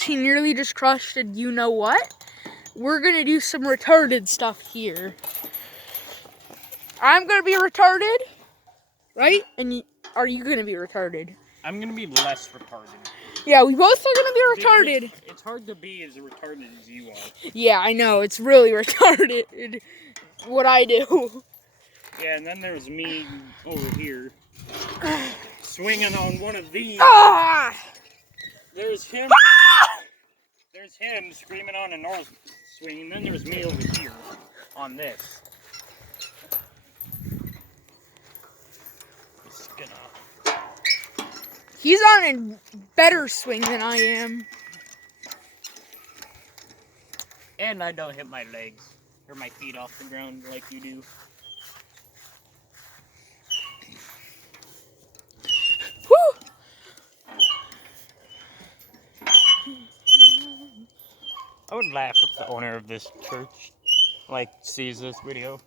Yes, he nearly just crushed it. You know what? We're going to do some retarded stuff here. I'm going to be retarded, right? And are you going to be retarded? I'm going to be less retarded. Yeah, we both are going to be retarded. It's hard to be as retarded as you are. Yeah, I know. It's really retarded what I do. Yeah, and then there's me over here swinging on one of these. Ah! There's him. There's him screaming on a north swing, and then there's me over here on this. Just gonna. He's on a better swing than I am. And I don't hit my legs or my feet off the ground like you do. Woo! I would laugh if the owner of this church, sees this video.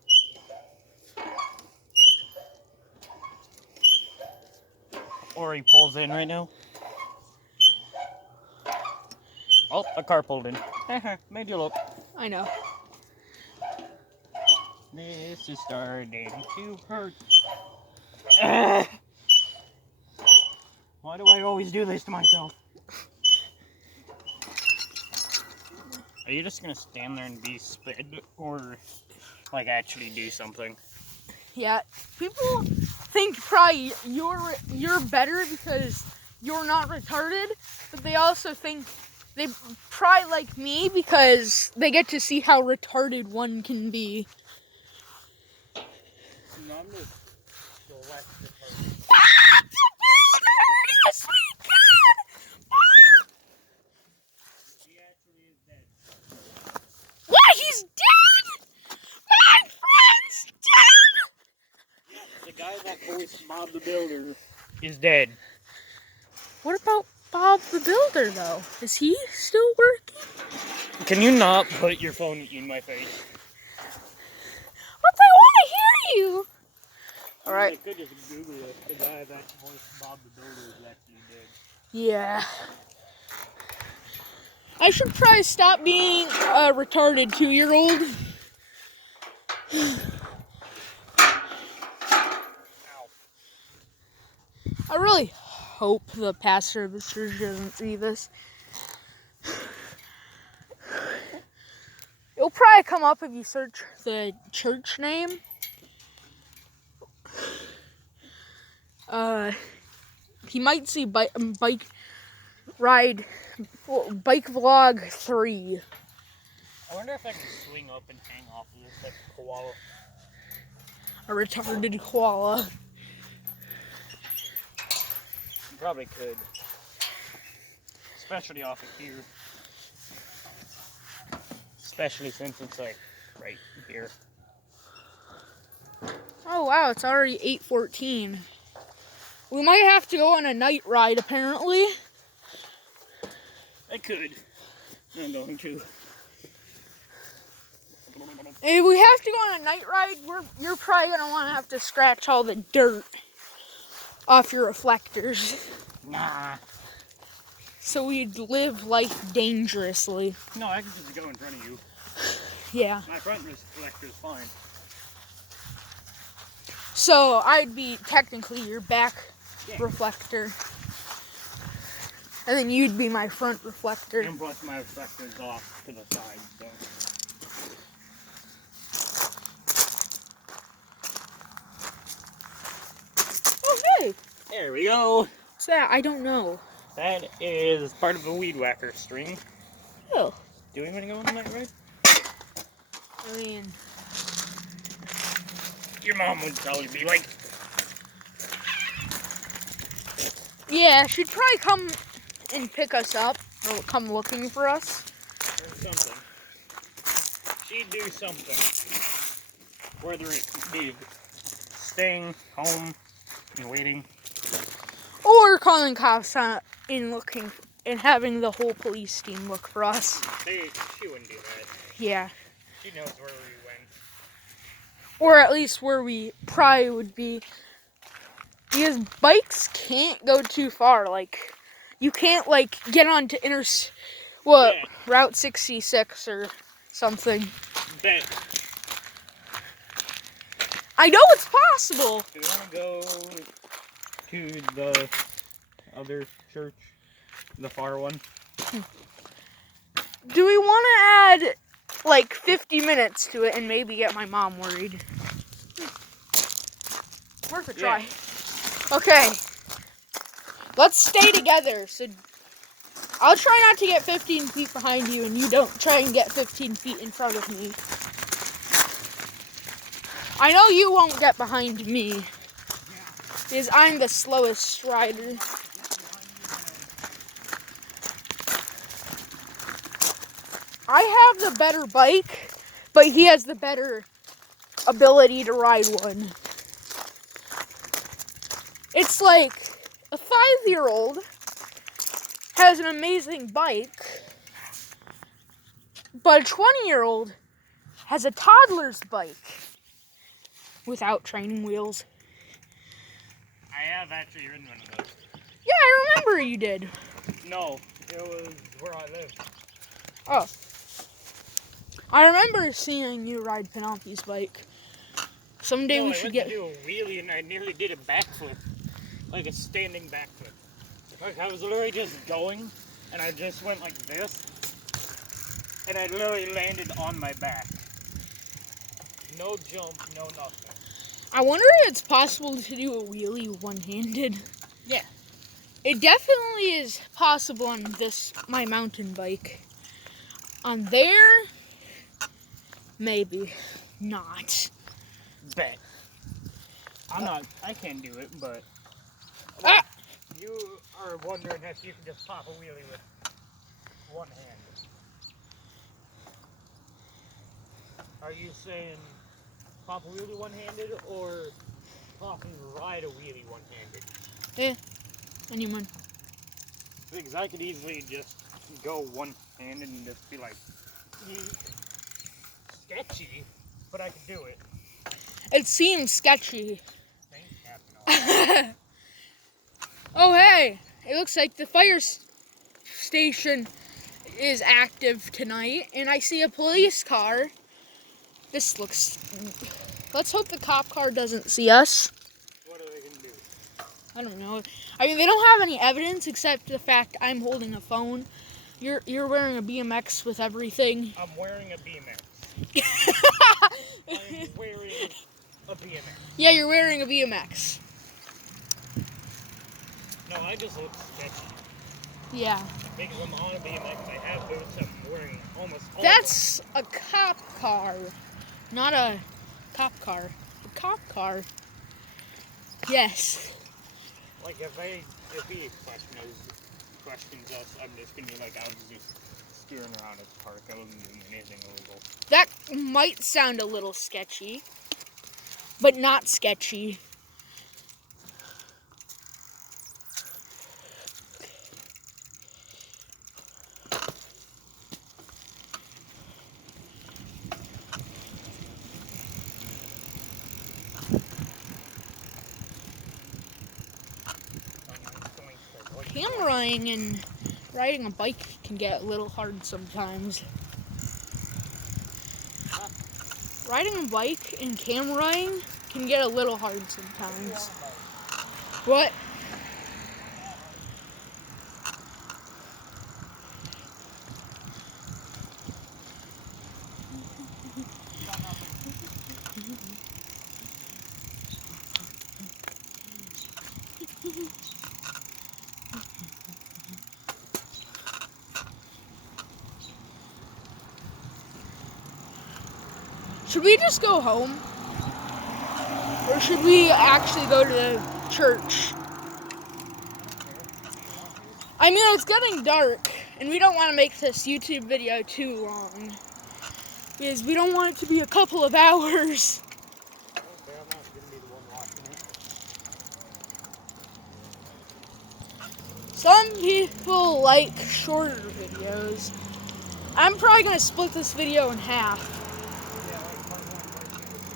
Or he pulls in right now. Oh, a car pulled in. Made you look. I know. This is starting to hurt. Why do I always do this to myself? Are you just gonna stand there and be sped, or actually do something? Yeah, people think probably you're better because you're not retarded, but they also think they probably like me because they get to see how retarded one can be. No, I'm just the less retarded. Yes, we can! He actually is dead. What? He's dead? My friend's dead! Yeah, the guy that voiced Bob the Builder is dead. What about Bob the Builder, though? Is he still working? Can you not put your phone in my face? But I want to hear you! Alright. I could just Google it. The guy that voiced Bob the Builder is actually dead. Yeah. I should probably stop being a retarded 2-year-old. I really hope the pastor of the church doesn't see this. It'll probably come up if you search the church name. He might see bike vlog 3. I wonder if I can swing up and hang off of this like a koala. A retarded koala. You probably could. Especially off of here. Especially since it's right here. Oh wow, it's already 8:14. We might have to go on a night ride, apparently. I could. I'm going to. If we have to go on a night ride, you're probably going to have to scratch all the dirt off your reflectors. Nah. So we'd live life dangerously. No, I can just go in front of you. Yeah. My front reflector is fine. So I'd be technically your back reflector. And then you'd be my front reflector. And plus my reflector's off to the side, so. Oh, hey! There we go. What's that? I don't know. That is part of a weed whacker string. Oh. Do we want to go on the night ride? I mean... Your mom would probably be like... Yeah, she'd probably come and pick us up, or come looking for us. Or something. She'd do something. Whether it be staying home and waiting. Or calling cops on and looking and having the whole police team look for us. She wouldn't do that. Yeah. She knows where we went. Or at least where we probably would be. Because bikes can't go too far. You can't, get onto What? Bet. Route 66 or something. Bet. I know it's possible. Do you want to go to the other church? The far one? Do we want to add like 50 minutes to it and maybe get my mom worried? Worth a try. Yeah. Okay. Let's stay together. So I'll try not to get 15 feet behind you and you don't try and get 15 feet in front of me. I know you won't get behind me because I'm the slowest rider. I have the better bike, but he has the better ability to ride one. It's like a 5-year-old has an amazing bike, but a 20-year-old has a toddler's bike without training wheels. I have actually ridden one of those. Yeah, I remember you did. No, it was where I live. Oh. I remember seeing you ride Penelope's bike. Someday we should get... I went to do a wheelie and I nearly did a backflip. Like a standing backflip. Like I was literally just going and I just went like this. And I literally landed on my back. No jump, no nothing. I wonder if it's possible to do a wheelie one-handed. Yeah. It definitely is possible on my mountain bike. On there, maybe not. Bet. I can't do it, but you are wondering if you can just pop a wheelie with one hand. Are you saying pop a wheelie one-handed or pop and ride a wheelie one-handed? Yeah, anyone. Because I could easily just go one-handed and just be like, sketchy, but I could do it. It seems sketchy. Things happen all Oh, hey, it looks like the fire station is active tonight, and I see a police car. This looks... Let's hope the cop car doesn't see us. What are they going to do? I don't know. I mean, they don't have any evidence except the fact I'm holding a phone. You're wearing a BMX with everything. I'm wearing a BMX. I'm wearing a BMX. Yeah, you're wearing a BMX. No, I just look sketchy. Yeah. Because I'm on a BMX, I have boots, I'm wearing almost all That's a cop car, not a cop car. A cop car. Yes. Like if he questions us, I'm just gonna be like, I was just steering around at the park. I wasn't doing anything illegal. That might sound a little sketchy, but not sketchy. Cameraing and riding a bike can get a little hard sometimes. Riding a bike and cameraing can get a little hard sometimes. What? Should we just go home? Or should we actually go to the church? I mean, it's getting dark, and we don't want to make this YouTube video too long. Because we don't want it to be a couple of hours. Okay, I'm not gonna be the one watching it. Some people like shorter videos. I'm probably going to split this video in half.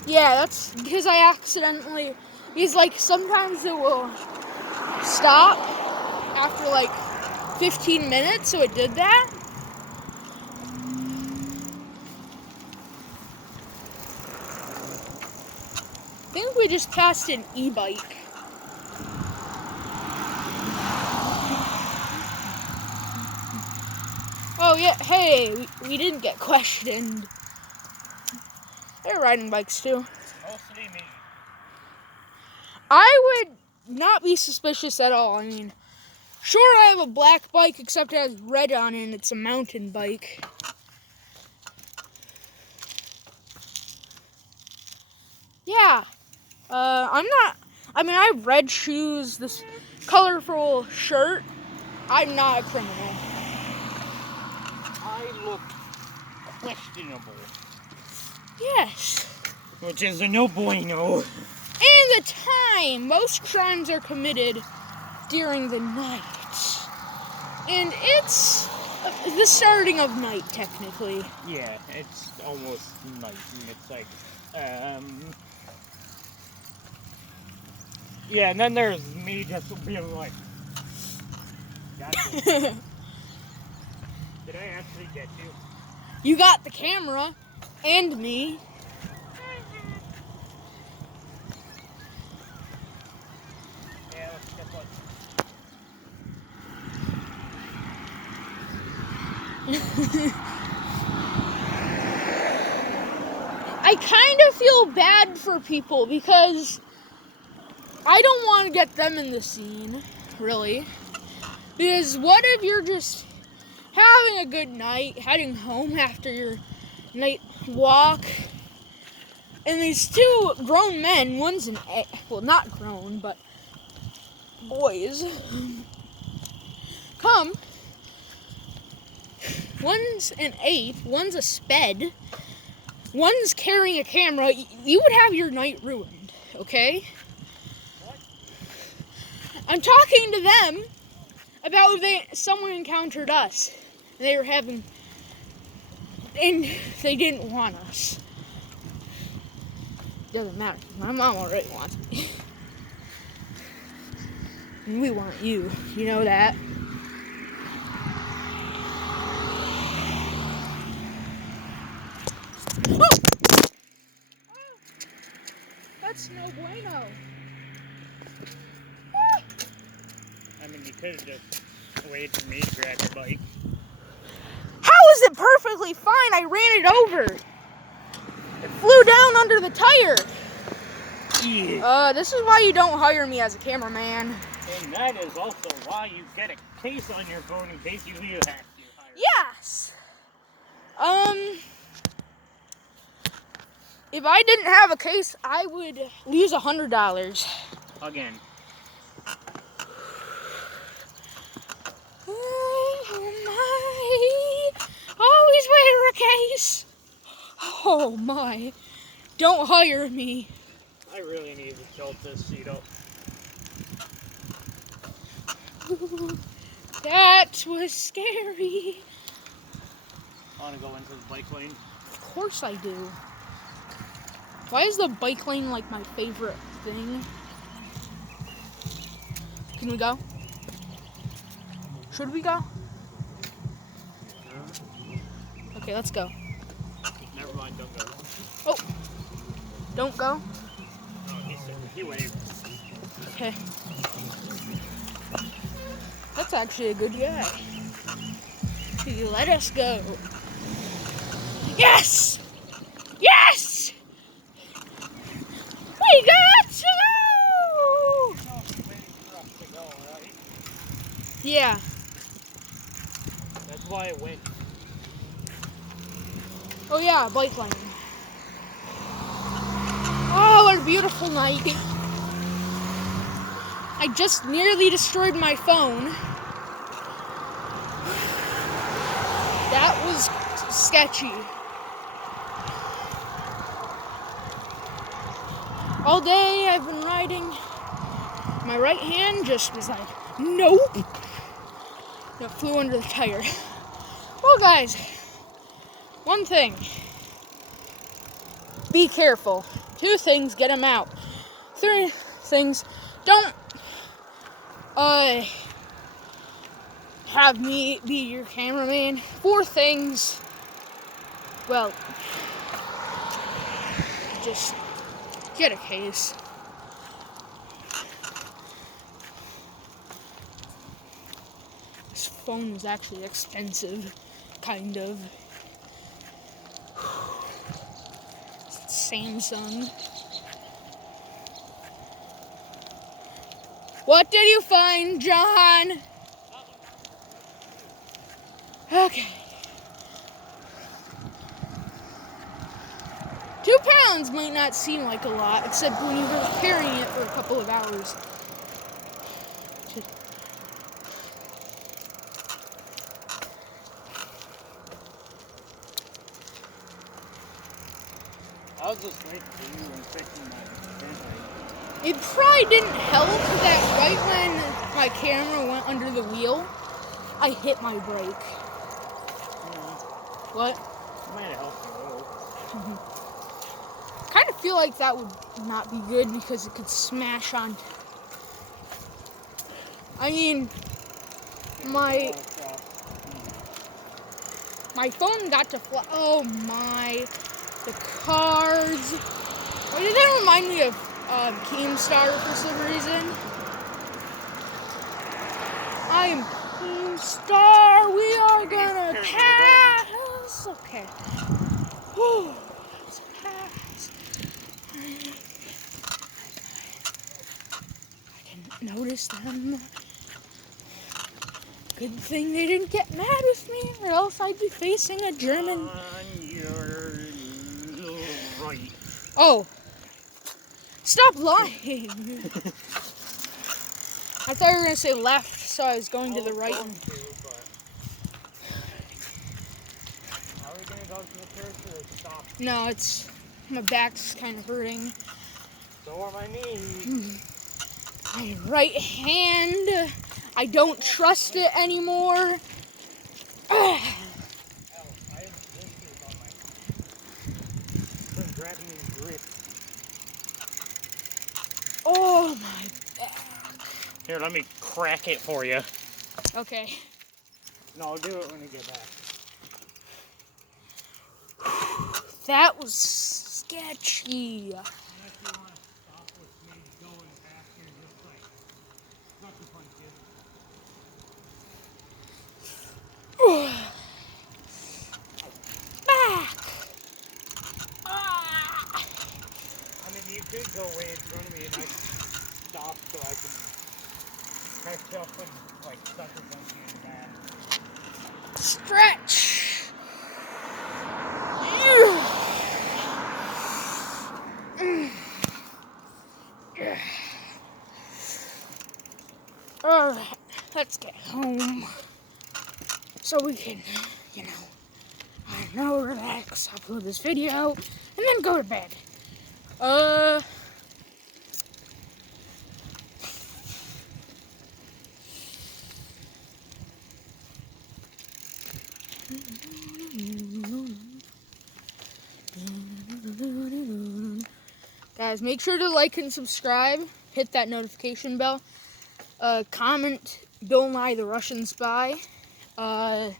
Yeah, that's because I accidentally, because like sometimes it will stop after like 15 minutes, so it did that. think we just passed an e-bike. Oh yeah, hey, we didn't get questioned. They're riding bikes too. Mostly me. I would not be suspicious at all. I mean, sure, I have a black bike, except it has red on it and it's a mountain bike. Yeah. I have red shoes, this colorful shirt. I'm not a criminal. I look questionable. Yes. Which is a no bueno. And the time. Most crimes are committed during the night. And it's the starting of night, technically. Yeah, it's almost night, and it's like, yeah, and then there's me just being like, gotcha. Did I actually get you? You got the camera and me. Yeah, let's get one. I kind of feel bad for people because I don't want to get them in the scene, really. Because what if you're just having a good night, heading home after your night walk, and these two grown men, one's an well, not grown, but boys, come. One's an 8, one's a sped, one's carrying a camera. You would have your night ruined, okay? What? I'm talking to them about if someone encountered us. They were having, and they didn't want us. Doesn't matter. My mom already wants me. And we want you. You know that. Oh! That's no bueno. I mean, you could have just waited for me to grab your bike. How is it perfectly fine? I ran it over. It flew down under the tire. Yeah. This is why you don't hire me as a cameraman. And that is also why you get a case on your phone in case you do have to hire. Yes. If I didn't have a case, I would lose $100. Again. Oh my! Always wear a case. Oh my! Don't hire me. I really need to tilt this seat up. That was scary. I want to go into the bike lane. Of course I do. Why is the bike lane like my favorite thing? Can we go? Should we go? Okay, let's go. Never mind, don't go. Oh, don't go? Oh, he waved. Okay. That's actually a good guy. He let us go. Yes! Yes! We got to go! Yeah. That's why I went. Oh yeah, bike lane. Oh, what a beautiful night. I just nearly destroyed my phone. That was sketchy. All day I've been riding. My right hand just was like, nope. It flew under the tire. Well, guys, one thing. Be careful. 2 things, get them out. 3 things, don't have me be your cameraman. 4 things, well, just Get a case. This phone was actually expensive, kind of. It's Samsung. What did you find, John? Okay. 2 pounds might not seem like a lot, except when you've been carrying it for a couple of hours. I was just waiting for you and fixing my Bentley. It probably didn't help that right when my camera went under the wheel, I hit my brake. What? It might have helped a little. Kind of feel like that would not be good because it could smash on. I mean, my phone got to fly. Oh my, the cards. Why did that remind me of Keemstar for some reason? I am Keemstar. We are gonna pass. Okay. Whew. Let's pass. I didn't notice them. Good thing they didn't get mad with me, or else I'd be facing a German. You're right. Oh. Stop lying. I thought you were going to say left, so I was going to the right. How are we going to go to the church or stop? No, my back's kind of hurting. So are my knees. My right hand, I don't trust it anymore. I have blisters on my feet. Been grabbing these grips. Oh my back. Here, let me crack it for you. Okay. No, I'll do it when we get back. That was sketchy. Unless you want to stop with me going faster, just like, not too fun, kid. Back. I mean, you could go way in front of me and I stop so I can catch up and like sucker punch you in the back. Stretch. Alright, let's get home so we can, relax, upload this video, and then go to bed. Guys, make sure to like and subscribe. Hit that notification bell. Comment, don't lie, the Russian spy. And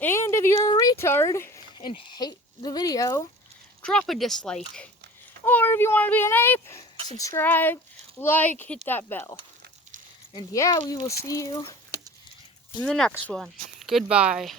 if you're a retard and hate the video, drop a dislike. Or if you want to be an ape, subscribe, like, hit that bell. And yeah, we will see you in the next one. Goodbye.